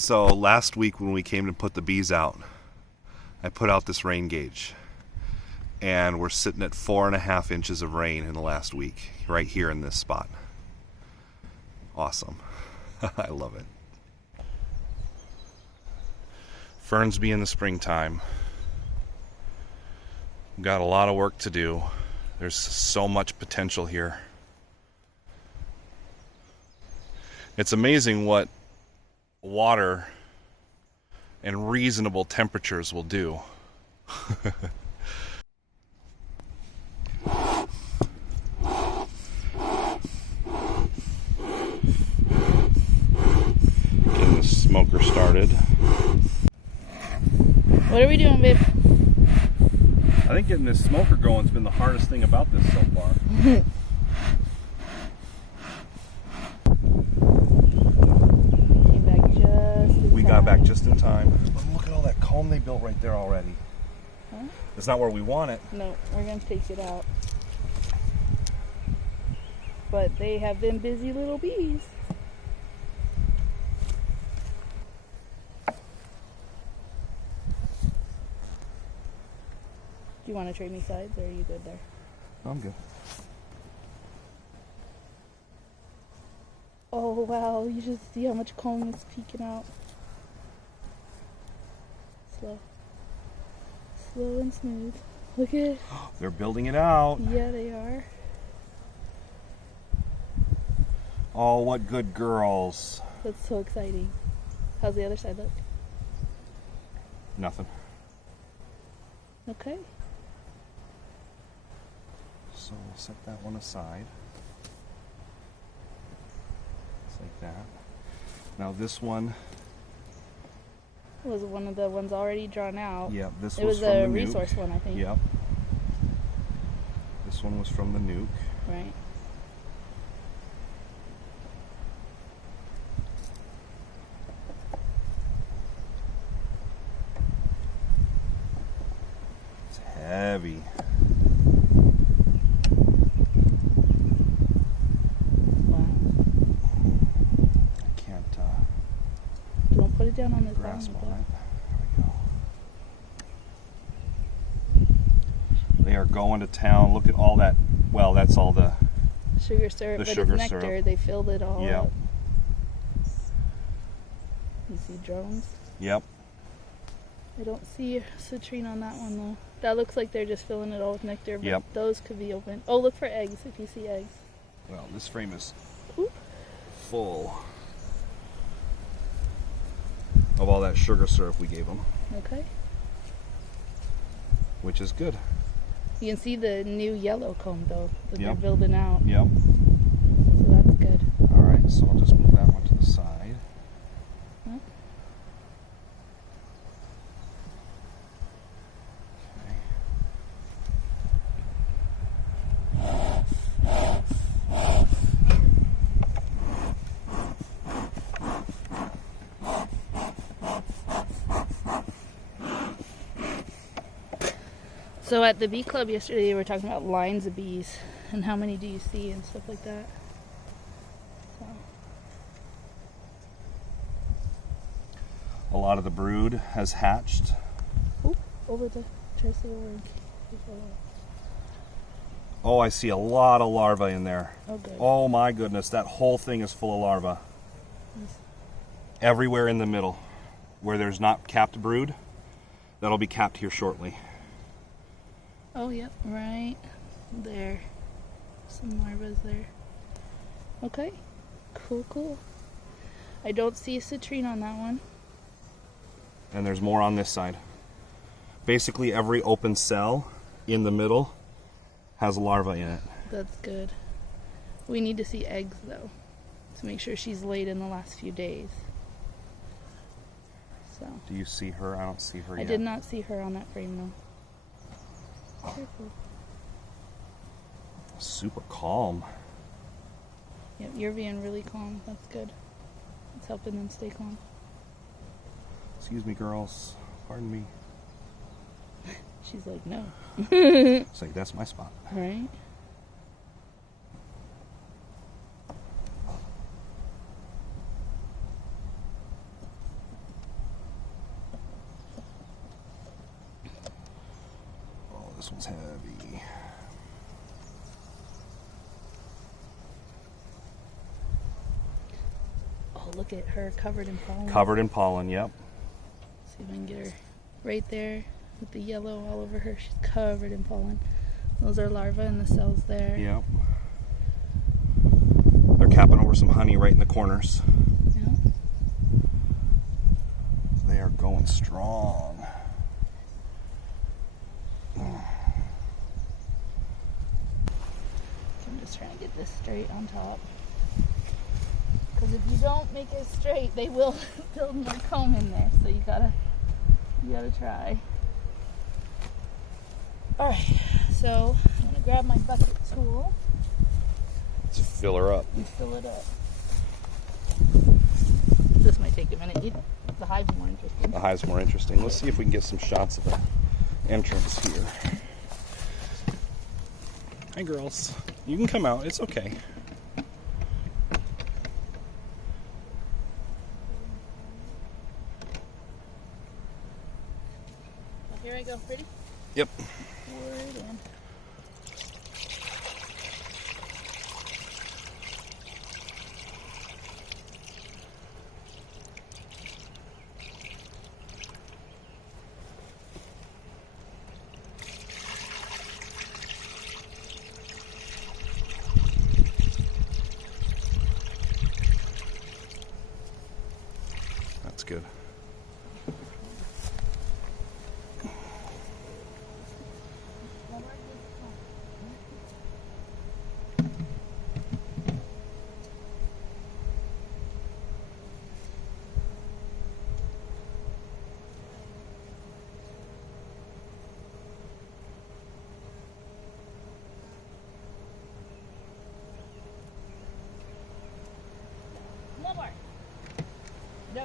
So last week when we came to put the bees out, I put out this rain gauge, and we're sitting at 4.5 inches of rain in the last week, right here in this spot. Awesome. I love it. Fernsby in the springtime. We've got a lot of work to do. There's so much potential here. It's amazing what water and reasonable temperatures will do. Getting the smoker started. What are we doing, babe? I think getting this smoker going has been the hardest thing about this so far. We got back just in time. But look at all that comb they built right there already. Huh? It's not where we want it. No, we're going to take it out. But they have been busy little bees. Do you want to trade me sides, or are you good there? I'm good. Oh wow, you just see how much comb is peeking out. Slow. Slow and smooth. Look at it. They're building it out. Yeah, they are. Oh, what good girls. That's so exciting. How's the other side look? Nothing. Okay. So we'll set that one aside. Just like that. Now this one Was one of the ones already drawn out. yeah, this It was was from a the resource nuke. one, I think. Yep. This one was from the nuke. Right. It's heavy. Wow. I can't Don't put it down on the grasp ground. on it. There we go. They are going to town. Look at all that. Well, that's all the Sugar syrup, The but sugar it's nectar. syrup. They filled it all Yep. up. You see drones? Yep. I don't see citrine on that one though. That looks like they're just filling it all with nectar, but Yep. those could be open. Oh, look for eggs if you see eggs. Well, this frame is Oop. full of all that sugar syrup we gave them, Okay. which is good. You can see the new yellow comb though that they're Yep. building out. Yep. So that's good. All right, so I'll just move that one to the side. Huh? So at the bee club yesterday, they were talking about lines of bees and how many do you see and stuff like that. So, A lot of the brood has hatched. over the tricycle link. Oh, I see a lot of larvae in there. Oh, good. Oh my goodness, that whole thing is full of larvae. Yes. Everywhere in the middle, where there's not capped brood, that'll be capped here shortly. Oh, yep, right there. Some larvae there. Okay, cool, cool. I don't see citrine on that one. And there's more on this side. Basically every open cell in the middle has a larva in it. That's good. We need to see eggs though, to make sure she's laid in the last few days. So Do you see her? I don't see her I yet. did not see her on that frame though. Careful. Super calm. Yep, you're being really calm. That's good. It's helping them stay calm. Excuse me, girls. Pardon me. She's like, no. It's like, that's my spot. Right? This one's heavy. Oh, look at her covered in pollen. Covered in pollen, yep. See if I can get her right there with the yellow all over her. She's covered in pollen. Those are larvae in the cells there. Yep. They're capping over some honey right in the corners. Yeah. They are going strong. I'm just trying to get this straight on top. Because if you don't make it straight, they will build more comb in there. So you gotta try. All right. So I'm gonna grab my bucket tool Let's fill her up. and fill it up. This might take a minute. The hive's more interesting. The hive's more interesting. Let's see if we can get some shots of the entrance here. Hi, girls. You can come out. It's okay. Here I go. Ready? Yep. Forward and That's good. one more. No.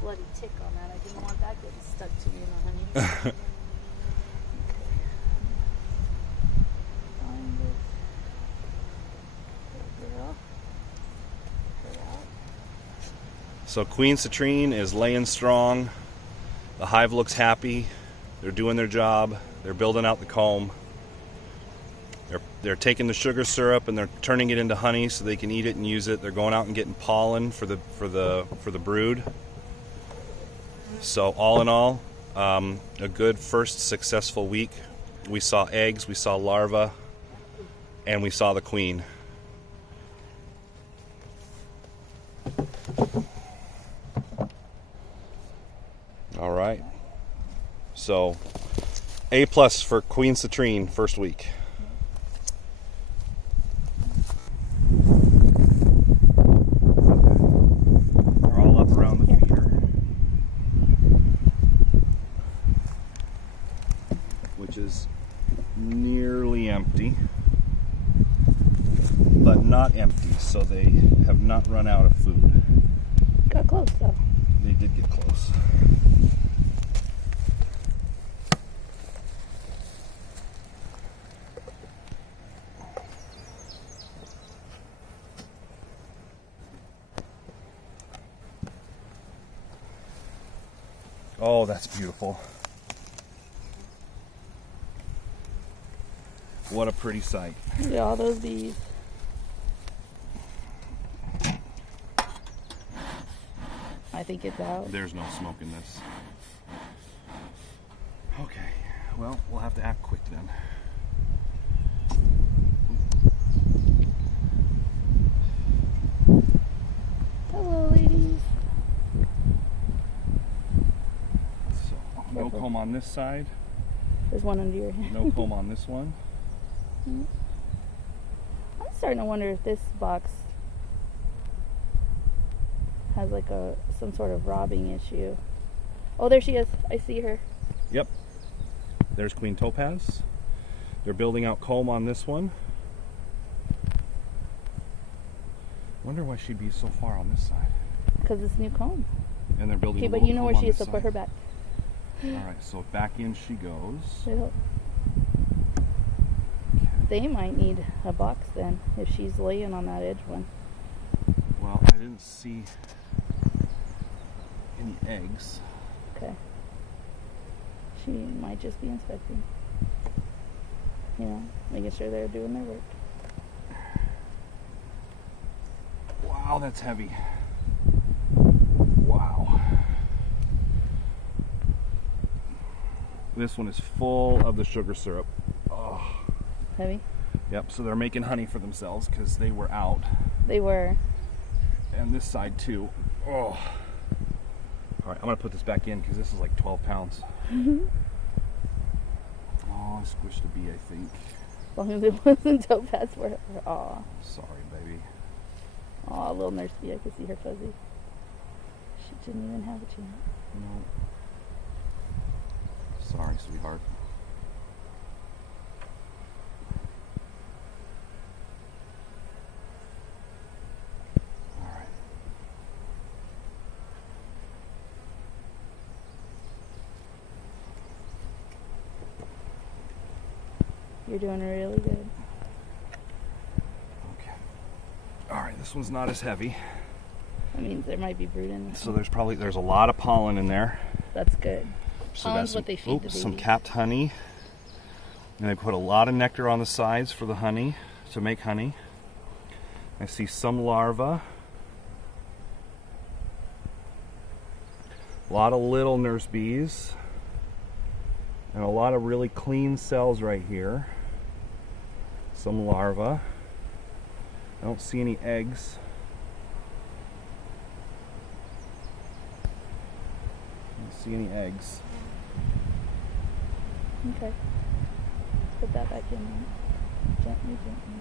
Bloody tick on that. I didn't want that getting stuck to me in the honey. Find it. Good girl. Put out. So Queen Citrine is laying strong. The hive looks happy. They're doing their job. They're building out the comb. They're taking the sugar syrup and they're turning it into honey so they can eat it and use it. They're going out and getting pollen for the brood. So all in all, a good first successful week. We saw eggs, we saw larvae, and we saw the queen. All right. So A+ for Queen Citrine first week. They're all up around the feeder, which is nearly empty, but not empty, so they have not run out of food. Got close though. They did get close. Oh, that's beautiful. What a pretty sight. Look at all those bees. I think it's out. There's no smoke in this. Okay, well, we'll have to act quick then. Hello, ladies. So, no comb on this side, There's one under your hand. no comb on this one. I'm starting to wonder if this box has like some sort of robbing issue. Oh, there she is. I see her. Yep. There's Queen Topaz. They're building out comb on this one. Wonder why she'd be so far on this side. Because it's new comb. And they're building. Okay, a but little you know comb where on she is, this so put side. her back. All right, so back in she goes. Yep. They might need a box then, if she's laying on that edge one. Well, Well, I didn't see any eggs. Okay. She might just be inspecting. You know, making sure they're doing their work. Wow, that's heavy. Wow. This one is full of the sugar syrup. Oh. Heavy? Yep, so they're making honey for themselves because they were out. They were. And this side too. Oh. All right, I'm gonna put this back in because this is like 12 pounds. Oh, I squished a bee, I think. As long as it wasn't Topaz for her. Aw. Sorry, baby. Aw, little nurse bee, I could see her fuzzy. She didn't even have a chance. No. Sorry, sweetheart. All right. You're doing really good. Okay. All right, this one's not as heavy. That means there might be brood in this. So there's a lot of pollen in there. That's good. So Pollen's that's what they feed the some babies. capped honey. And they put a lot of nectar on the sides for the honey, to make honey. I see some larvae. A lot of little nurse bees. And a lot of really clean cells right here. Some larvae. I don't see any eggs. I don't see any eggs. Okay. Put that back in there. Gently, gently.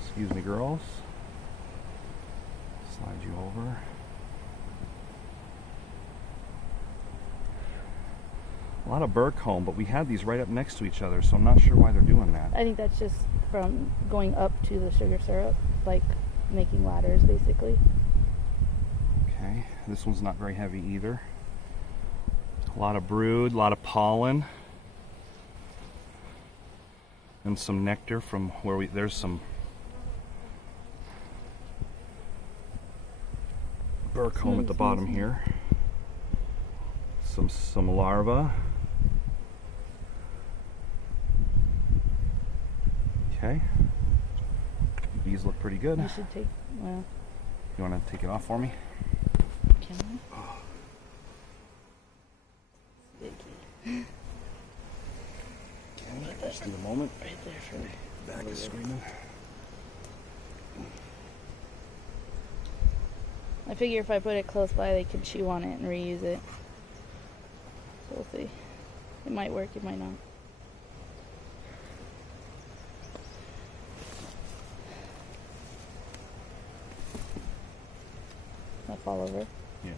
Excuse me, girls. Slide you over. A lot of burr comb, but we had these right up next to each other, so I'm not sure why they're doing that. I think that's just from going up to the sugar syrup, like making ladders, basically. Okay, this one's not very heavy either. A lot of brood, a lot of pollen, and some nectar from where there's some burr comb at the bottom here. Some larvae. Okay. These look pretty good. You should take, well, You want to take it off for me? can I? Sticky. Okay, just need a moment. Right there for me. Back is screaming. I figure if I put it close by, they can chew on it and reuse it. So we'll see. It might work, it might not. I'll fall over. Yeah.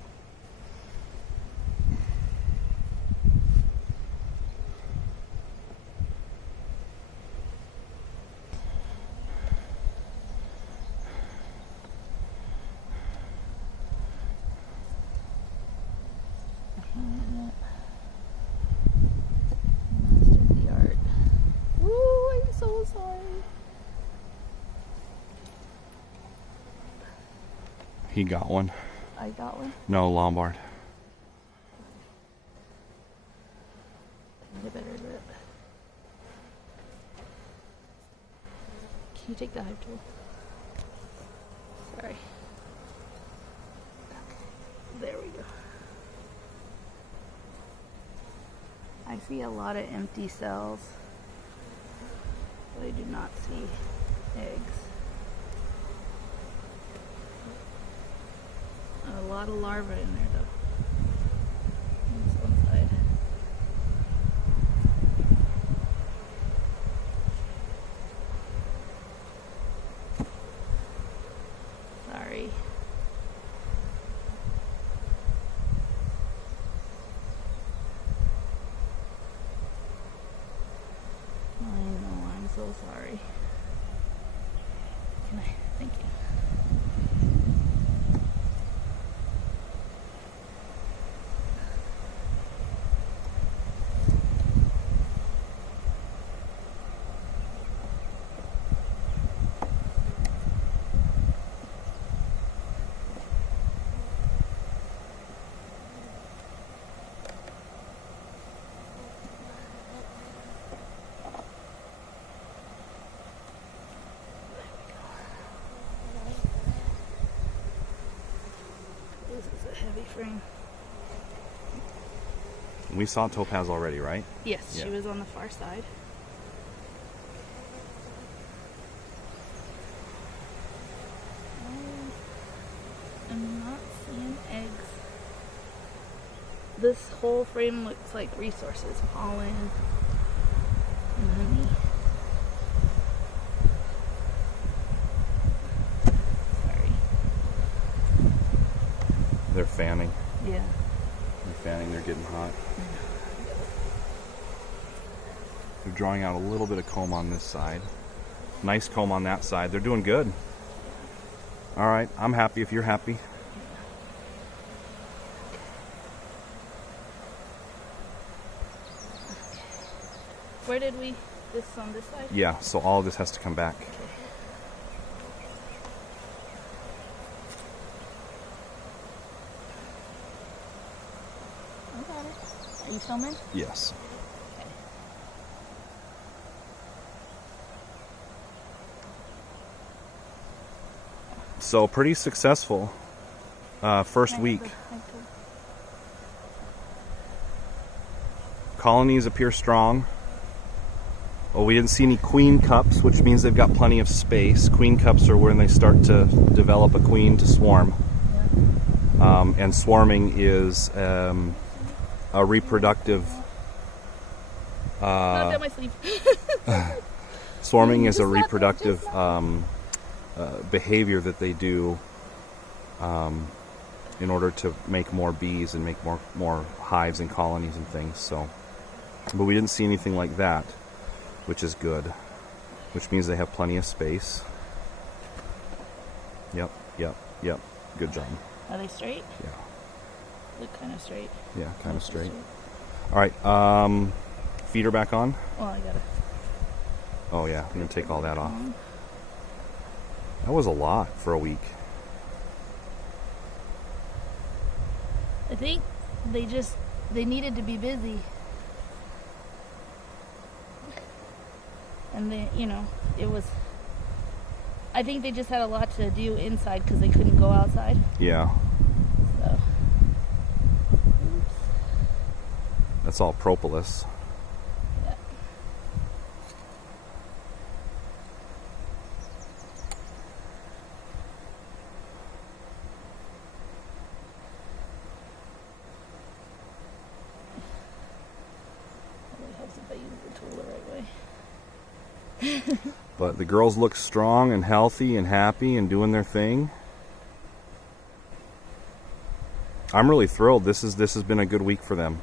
Mastered the art. Woo, I'm so sorry. He got one. I got one. No, Lombard. I need a better grip. Can you take the hive tool? Sorry. There we go. I see a lot of empty cells, but I do not see eggs. A lot of larvae in there though. On this one side. Sorry. I know, I'm so sorry. Can I? Thank you. spring. We saw Topaz already, right? Yes, Yeah. she was on the far side. I'm not seeing eggs. This whole frame looks like resources, pollen and honey. Sorry. They're fanning. Yeah. They're fanning, they're getting hot. They're drawing out a little bit of comb on this side. Nice comb on that side. They're doing good. All right, I'm happy if you're happy. Where did we? This on this side? Yeah, so all of this has to come back. I got it. Are you filming? Yes. Okay. So pretty successful first week. Colonies appear strong. Well, we didn't see any queen cups, which means they've got plenty of space. Queen cups are when they start to develop a queen to swarm. Yeah. And swarming is a reproductive. Not down my sleeve. Swarming is a reproductive behavior that they do in order to make more bees and make more hives and colonies and things. So, but we didn't see anything like that, which is good. Which means they have plenty of space. Yep. Good job. Are they straight? Yeah. Look kind of straight. Yeah, kind of Mostly straight. All right. Feeder back on. Well, I gotta. Oh yeah, I'm gonna take all that off. That was a lot for a week. I think they needed to be busy. And it was, I think they just had a lot to do inside because they couldn't go outside. Yeah. So. Oops. That's all propolis. Yeah. It really helps if I use the tool the right way. But the girls look strong and healthy and happy and doing their thing. I'm really thrilled. This has been a good week for them.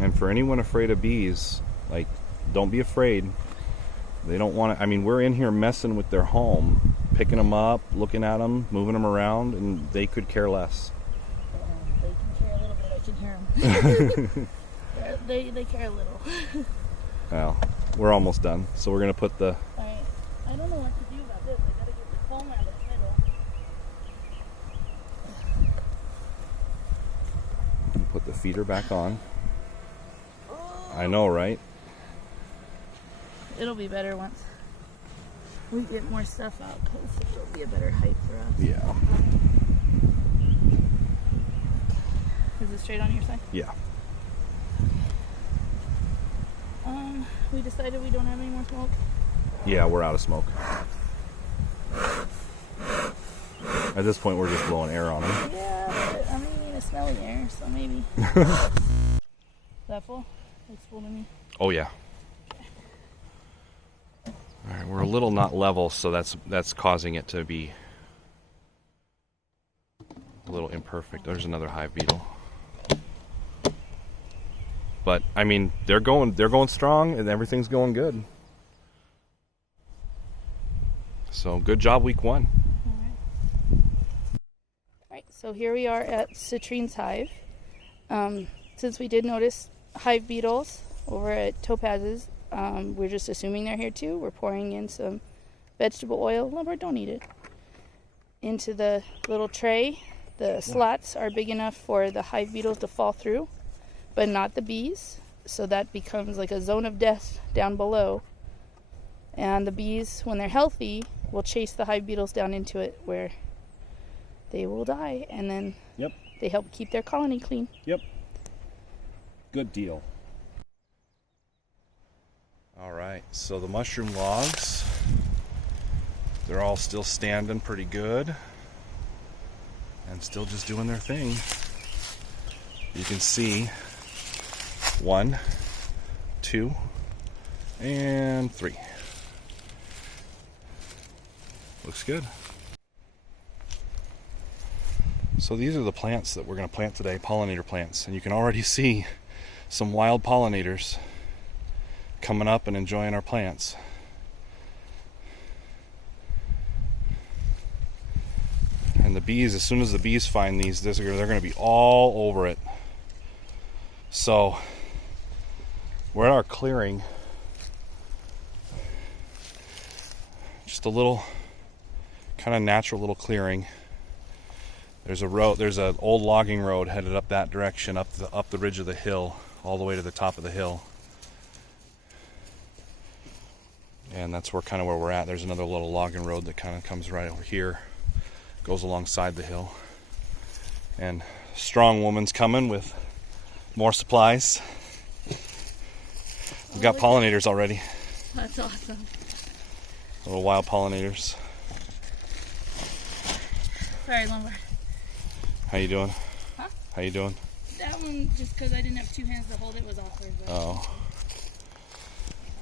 And for anyone afraid of bees, like, don't be afraid. They don't want to. I mean, we're in here messing with their home, picking them up, looking at them, moving them around, and they could care less. They can care a little bit. I can hear them. they care a little. Well, we're almost done, so we're gonna put the. Alright. I don't know what to do about this. I gotta get the comb out of the middle. Put the feeder back on. I know, right? It'll be better once we get more stuff out because it'll be a better height for us. Yeah. Is it straight on your side? Yeah. We decided we don't have any more smoke. Yeah, we're out of smoke. At this point, we're just blowing air on them. Yeah, but I mean, it's smelly air, so maybe. Is that full? Looks full to me. Oh yeah. All right, we're a little not level, so that's causing it to be a little imperfect. There's another hive beetle. But I mean, they're going strong, and everything's going good. So good job, week 1. Alright, so here we are at Citrine's hive. Since we did notice hive beetles over at Topaz's, we're just assuming they're here too. We're pouring in some vegetable oil. Lombard, don't eat it. into the little tray. The slats are big enough for the hive beetles to fall through, but not the bees. So that becomes like a zone of death down below. And the bees, when they're healthy, will chase the hive beetles down into it where they will die. And then they help keep their colony clean. Yep. Good deal. All right, so the mushroom logs, they're all still standing pretty good and still just doing their thing. You can see 1, 2, and 3. Looks good. So these are the plants that we're going to plant today, pollinator plants, and you can already see some wild pollinators coming up and enjoying our plants. And the bees, as soon as the bees find these, they're going to be all over it. So we're at our clearing. Just a little kind of natural little clearing. There's a road, there's an old logging road headed up that direction, up the ridge of the hill, all the way to the top of the hill. And that's where we're at. There's another little logging road that kind of comes right over here, goes alongside the hill. And a strong woman's coming with more supplies. We've got pollinators already. That's awesome. Little wild pollinators. Sorry, Lumber. How you doing? Huh? How you doing? That one, just because I didn't have 2 hands to hold it, was awkward. But... Oh.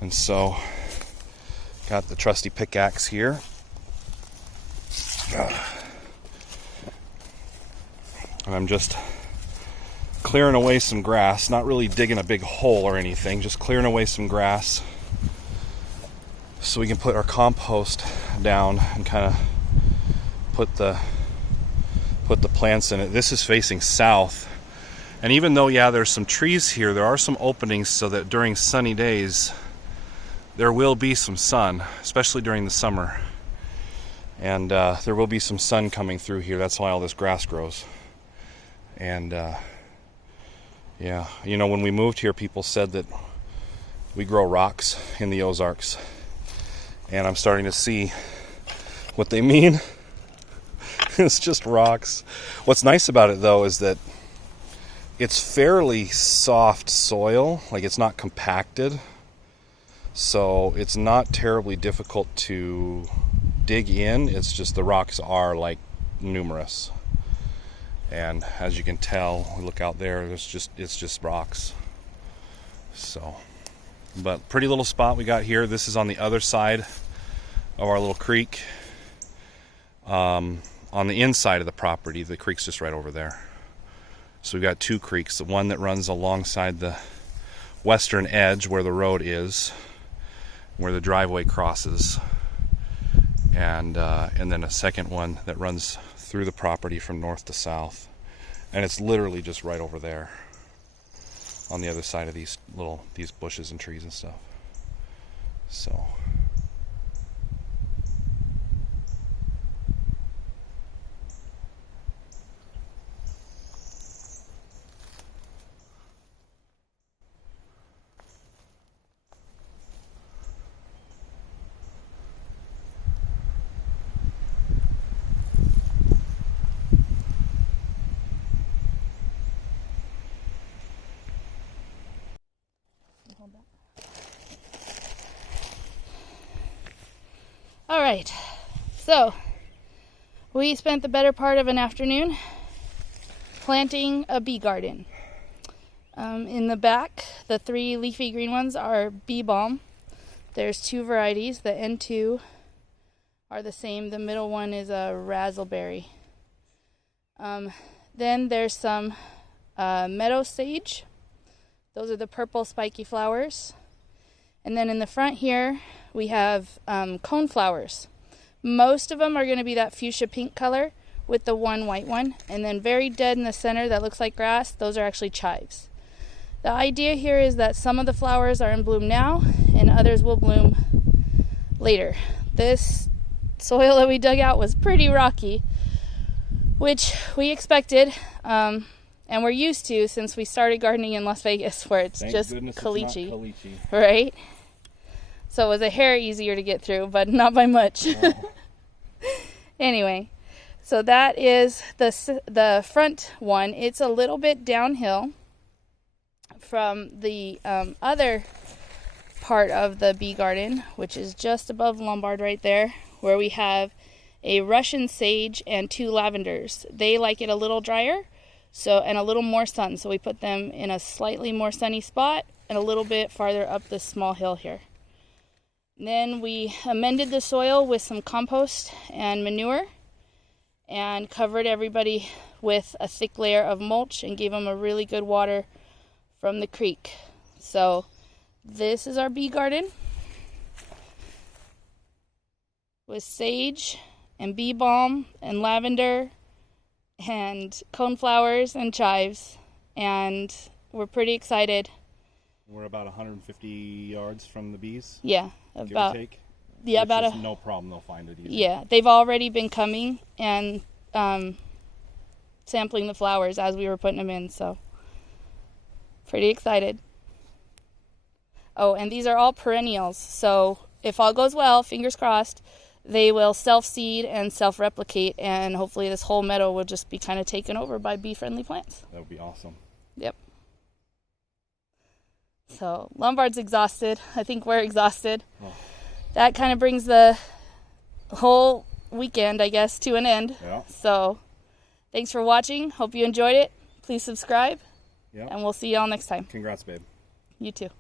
And so, got the trusty pickaxe here. And I'm just clearing away some grass, not really digging a big hole or anything, just clearing away some grass so we can put our compost down and kind of put the plants in it. This is facing south, and even though there's some trees here, there are some openings so that during sunny days there will be some sun, especially during the summer, and there will be some sun coming through here. That's why all this grass grows. And when we moved here, people said that we grow rocks in the Ozarks, and I'm starting to see what they mean. It's just rocks. What's nice about it, though, is that it's fairly soft soil. Like, it's not compacted, so it's not terribly difficult to dig in. It's just the rocks are like numerous, and as you can tell, look out there, it's just rocks. So, but pretty little spot we got here. This is on the other side of our little creek. On the inside of the property, the creek's just right over there. So we've got 2 creeks, the one that runs alongside the western edge where the road is, where the driveway crosses, and then a second one that runs through the property from north to south, and it's literally just right over there on the other side of these bushes and trees and stuff. So All right, so we spent the better part of an afternoon planting a bee garden. In the back, the 3 leafy green ones are bee balm. There's 2 varieties. The N2 are the same. The middle one is a razzleberry. Then there's some meadow sage. Those are the purple spiky flowers. And then in the front here, we have cone flowers. Most of them are going to be that fuchsia pink color with the 1 white one. And then very dead in the center that looks like grass, those are actually chives. The idea here is that some of the flowers are in bloom now and others will bloom later. This soil that we dug out was pretty rocky, which we expected, and we're used to since we started gardening in Las Vegas, where it's Thank just goodness caliche, it's not caliche. right? So it was a hair easier to get through, but not by much. Oh. Anyway, so that is the front one. It's a little bit downhill from the other part of the bee garden, which is just above Lombard right there, where we have a Russian sage and 2 lavenders. They like it a little drier, and a little more sun, so we put them in a slightly more sunny spot and a little bit farther up this small hill here. Then we amended the soil with some compost and manure and covered everybody with a thick layer of mulch and gave them a really good water from the creek. So this is our bee garden with sage and bee balm and lavender and coneflowers and chives, and we're pretty excited. We're about 150 yards from the bees. Yeah, give about or take. yeah, about no problem. They'll find it easy. Yeah, they've already been coming and sampling the flowers as we were putting them in, so pretty excited. Oh, and these are all perennials, so if all goes well, fingers crossed, they will self-seed and self-replicate, and hopefully this whole meadow will just be kind of taken over by bee-friendly plants. That would be awesome. Yep. So Lombard's exhausted. I think we're exhausted. Oh. That kind of brings the whole weekend, I guess, to an end. Yeah. So thanks for watching. Hope you enjoyed it. Please subscribe. Yeah. And we'll see y'all next time. Congrats, babe. You too.